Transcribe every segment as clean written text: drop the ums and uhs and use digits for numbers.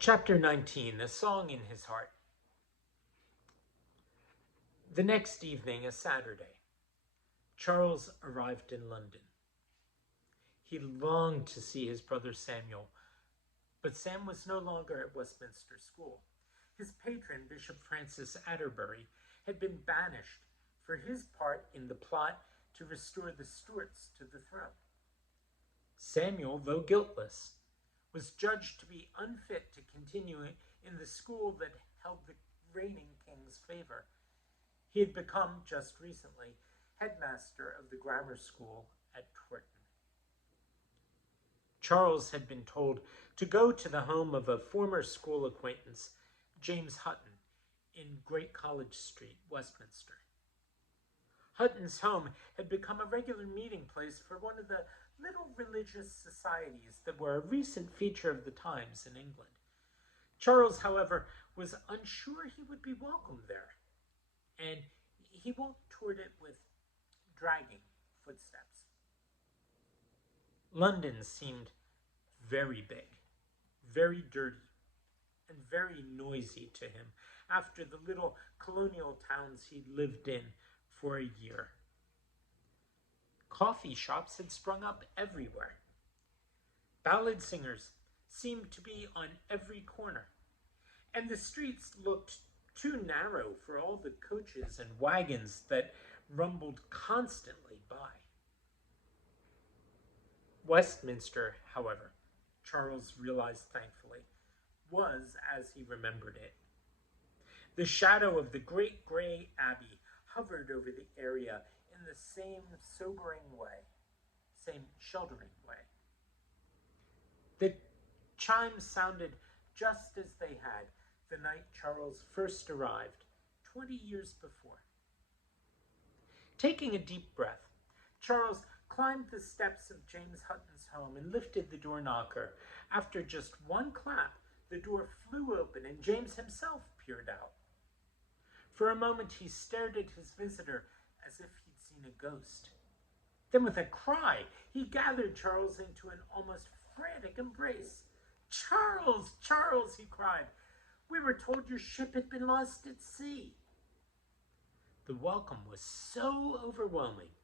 Chapter 19, A Song in His Heart. The next evening, a Saturday, Charles arrived in London. He longed to see his brother Samuel, but Sam was no longer at Westminster School. His patron, Bishop Francis Atterbury, had been banished for his part in the plot to restore the Stuarts to the throne. Samuel, though guiltless, was judged to be unfit to continue in the school that held the reigning king's favor. He had become, just recently, headmaster of the grammar school at Torton. Charles had been told to go to the home of a former school acquaintance, James Hutton, in Great College Street, Westminster. Hutton's home had become a regular meeting place for one of the little religious societies that were a recent feature of the times in England. Charles, however, was unsure he would be welcome there, and he walked toward it with dragging footsteps. London seemed very big, very dirty, and very noisy to him after the little colonial towns he'd lived in for a year. Coffee shops had sprung up everywhere. Ballad singers seemed to be on every corner, and the streets looked too narrow for all the coaches and wagons that rumbled constantly by. Westminster, however, Charles realized thankfully, was as he remembered it. The shadow of the great gray abbey hovered over the area in the same sobering way, same sheltering way. The chimes sounded just as they had the night Charles first arrived 20 years before. Taking a deep breath, Charles climbed the steps of James Hutton's home and lifted the door knocker. After just one clap, the door flew open and James himself peered out. For a moment he stared at his visitor as if he'd seen a ghost. Then with a cry, he gathered Charles into an almost frantic embrace. "Charles, Charles," he cried, "we were told your ship had been lost at sea." The welcome was so overwhelming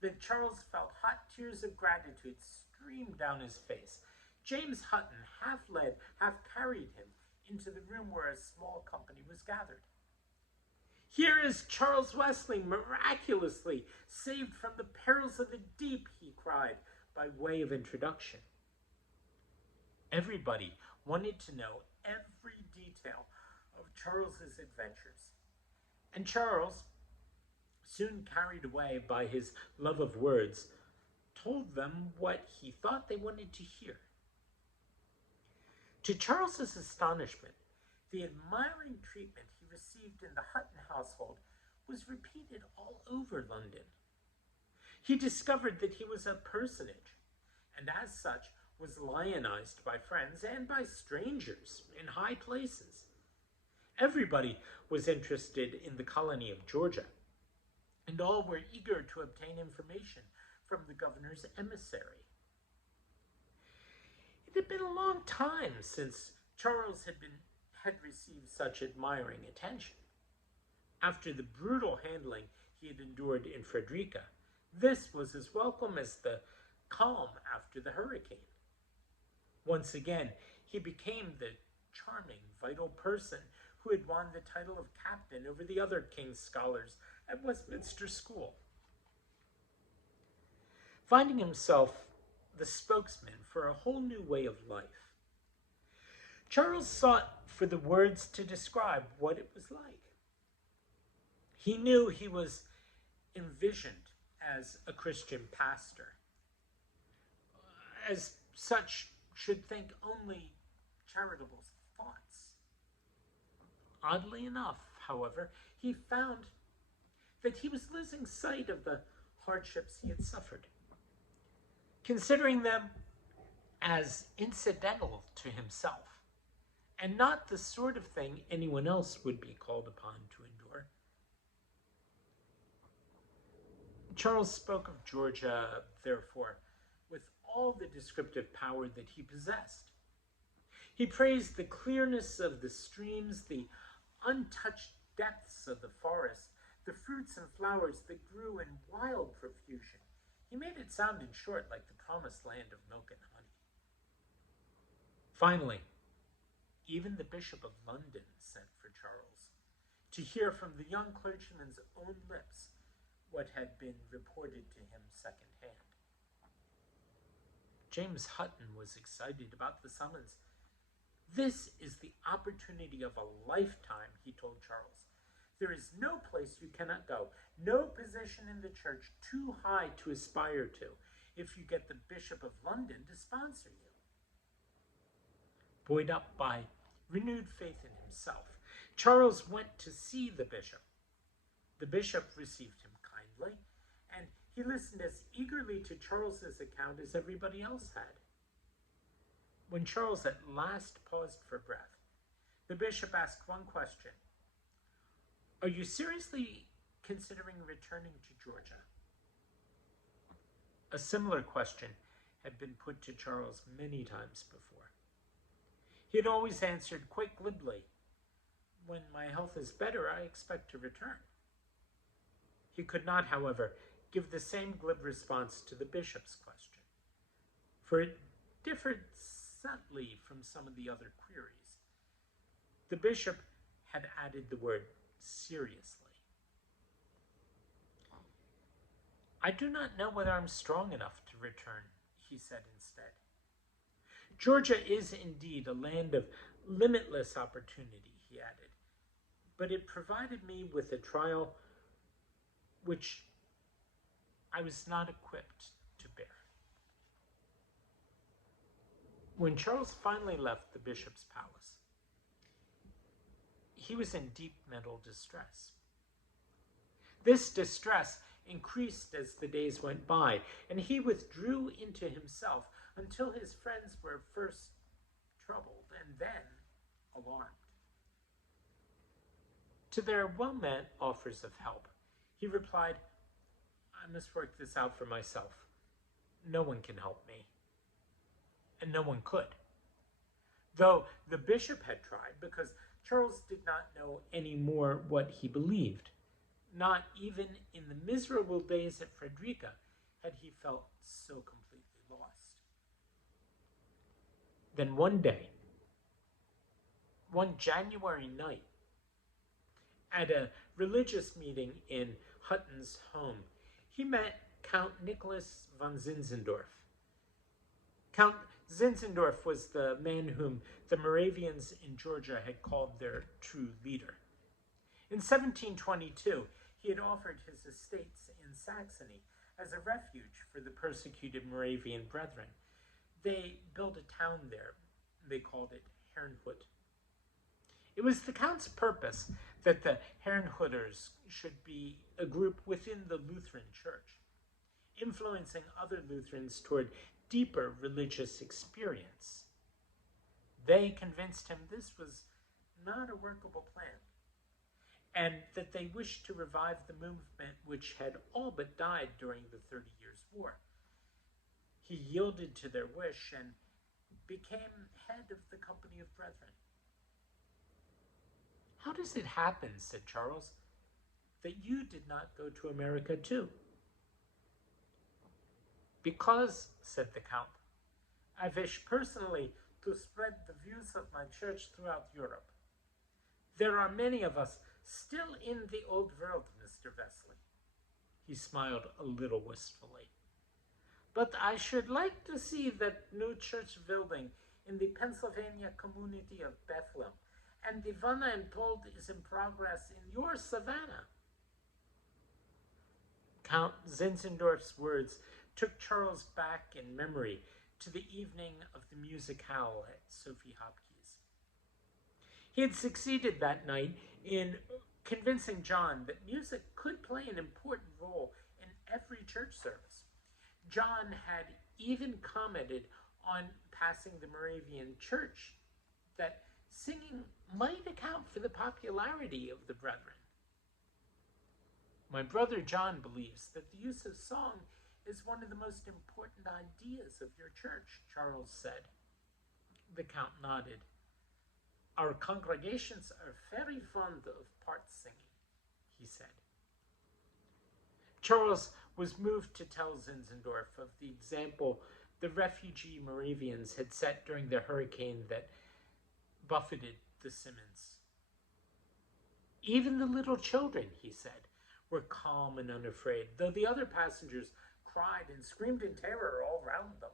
that Charles felt hot tears of gratitude stream down his face. James Hutton half led, half carried him into the room where a small company was gathered. "Here is Charles Wesley, miraculously saved from the perils of the deep," he cried by way of introduction. Everybody wanted to know every detail of Charles's adventures, and Charles, soon carried away by his love of words, told them what he thought they wanted to hear. To Charles's astonishment, the admiring treatment he received in the Hutton household was repeated all over London. He discovered that he was a personage, and as such was lionized by friends and by strangers in high places. Everybody was interested in the colony of Georgia, and all were eager to obtain information from the governor's emissary. It had been a long time since Charles had received such admiring attention. After the brutal handling he had endured in Frederica, this was as welcome as the calm after the hurricane. Once again, he became the charming, vital person who had won the title of captain over the other king's scholars at Westminster School. Finding himself the spokesman for a whole new way of life, Charles sought for the words to describe what it was like. He knew he was envisioned as a Christian pastor. As such, should think only charitable thoughts. Oddly enough, however, he found that he was losing sight of the hardships he had suffered, considering them as incidental to himself, and not the sort of thing anyone else would be called upon to endure. Charles spoke of Georgia, therefore, with all the descriptive power that he possessed. He praised the clearness of the streams, the untouched depths of the forest, the fruits and flowers that grew in wild profusion. He made it sound, in short, like the promised land of milk and honey. Finally, even the Bishop of London sent for Charles to hear from the young clergyman's own lips what had been reported to him secondhand. James Hutton was excited about the summons. "This is the opportunity of a lifetime," he told Charles. "There is no place you cannot go, no position in the church too high to aspire to, if you get the Bishop of London to sponsor you." Buoyed up by renewed faith in himself, Charles went to see the bishop. The bishop received him kindly, and he listened as eagerly to Charles's account as everybody else had. When Charles at last paused for breath, the bishop asked one question: "Are you seriously considering returning to Georgia?" A similar question had been put to Charles many times before. He had always answered quite glibly, "When my health is better, I expect to return." He could not, however, give the same glib response to the bishop's question, for it differed subtly from some of the other queries. The bishop had added the word "seriously." "I do not know whether I'm strong enough to return," he said instead. "Georgia is indeed a land of limitless opportunity," he added, "but it provided me with a trial which I was not equipped to bear." When Charles finally left the bishop's palace, he was in deep mental distress. This distress increased as the days went by, and he withdrew into himself until his friends were first troubled and then alarmed. To their well-meant offers of help, he replied, "I must work this out for myself. No one can help me." And no one could. Though the bishop had tried, because Charles did not know any more what he believed. Not even in the miserable days at Frederica had he felt so completely lost. Then one day, one January night, at a religious meeting in Hutton's home, he met Count Nicholas von Zinzendorf. Count Zinzendorf was the man whom the Moravians in Georgia had called their true leader. In 1722, he had offered his estates in Saxony as a refuge for the persecuted Moravian brethren. They built a town there. They called it Herrnhut. It was the Count's purpose that the Herrnhuters should be a group within the Lutheran Church, influencing other Lutherans toward deeper religious experience. They convinced him this was not a workable plan, and that they wished to revive the movement which had all but died during the 30 Years' War. He yielded to their wish and became head of the Company of Brethren. "How does it happen," said Charles, "that you did not go to America too?" "Because," said the Count, "I wish personally to spread the views of my church throughout Europe. There are many of us still in the old world, Mr. Wesley." He smiled a little wistfully. "But I should like to see that new church building in the Pennsylvania community of Bethlehem, and the one I am told is in progress in your Savannah." Count Zinzendorf's words took Charles back in memory to the evening of the musicale at Sophie Hopkins. He had succeeded that night in convincing John that music could play an important role in every church service. John had even commented on passing the Moravian church that singing might account for the popularity of the brethren. "My brother John believes that the use of song is one of the most important ideas of your church," Charles said. The Count nodded. Our congregations are very fond of part singing, he said. Charles was moved to tell Zinzendorf of the example the refugee Moravians had set during the hurricane that buffeted the Simmons. Even the little children, he said, were calm and unafraid, though the other passengers cried and screamed in terror all round them.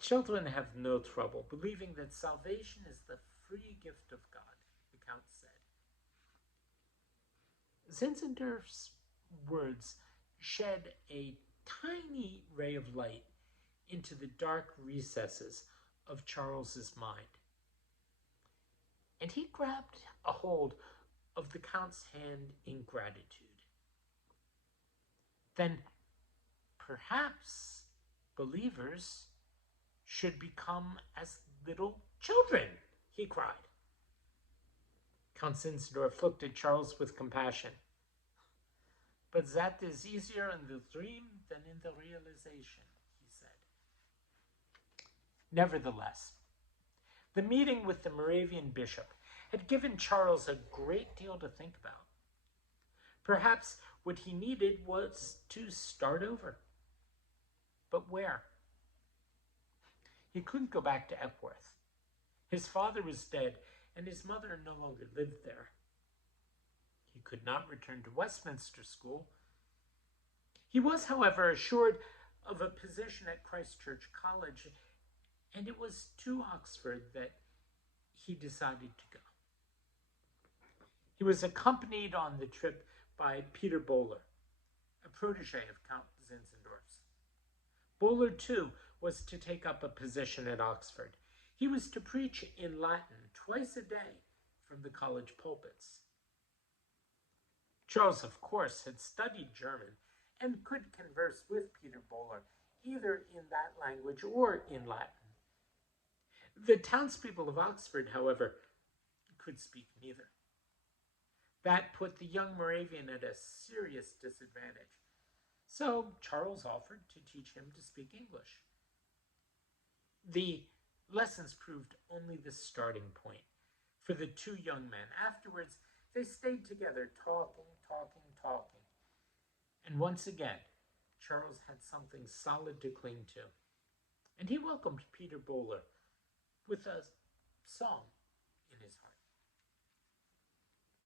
Children have no trouble believing that salvation is the free gift of God, the Count said. Zinzendorf's words shed a tiny ray of light into the dark recesses of Charles's mind. And he grabbed a hold of the Count's hand in gratitude. Then perhaps believers should become as little children, he cried. Count Zinzendorf looked at Charles with compassion. But that is easier in the dream than in the realization, he said. Nevertheless, the meeting with the Moravian bishop had given Charles a great deal to think about. Perhaps what he needed was to start over. But where? He couldn't go back to Epworth. His father was dead, and his mother no longer lived there. He could not return to Westminster School. He was, however, assured of a position at Christ Church College, and it was to Oxford that he decided to go. He was accompanied on the trip by Peter Bowler, a protege of Count Zinzendorf's. Bowler, too, was to take up a position at Oxford. He was to preach in Latin twice a day from the college pulpits. Charles, of course, had studied German and could converse with Peter Bowler either in that language or in Latin. The townspeople of Oxford, however, could speak neither. That put the young Moravian at a serious disadvantage. So Charles offered to teach him to speak English. The lessons proved only the starting point for the two young men. Afterwards, they stayed together, talking. And once again, Charles had something solid to cling to. And he welcomed Peter Bowler with a song in his heart.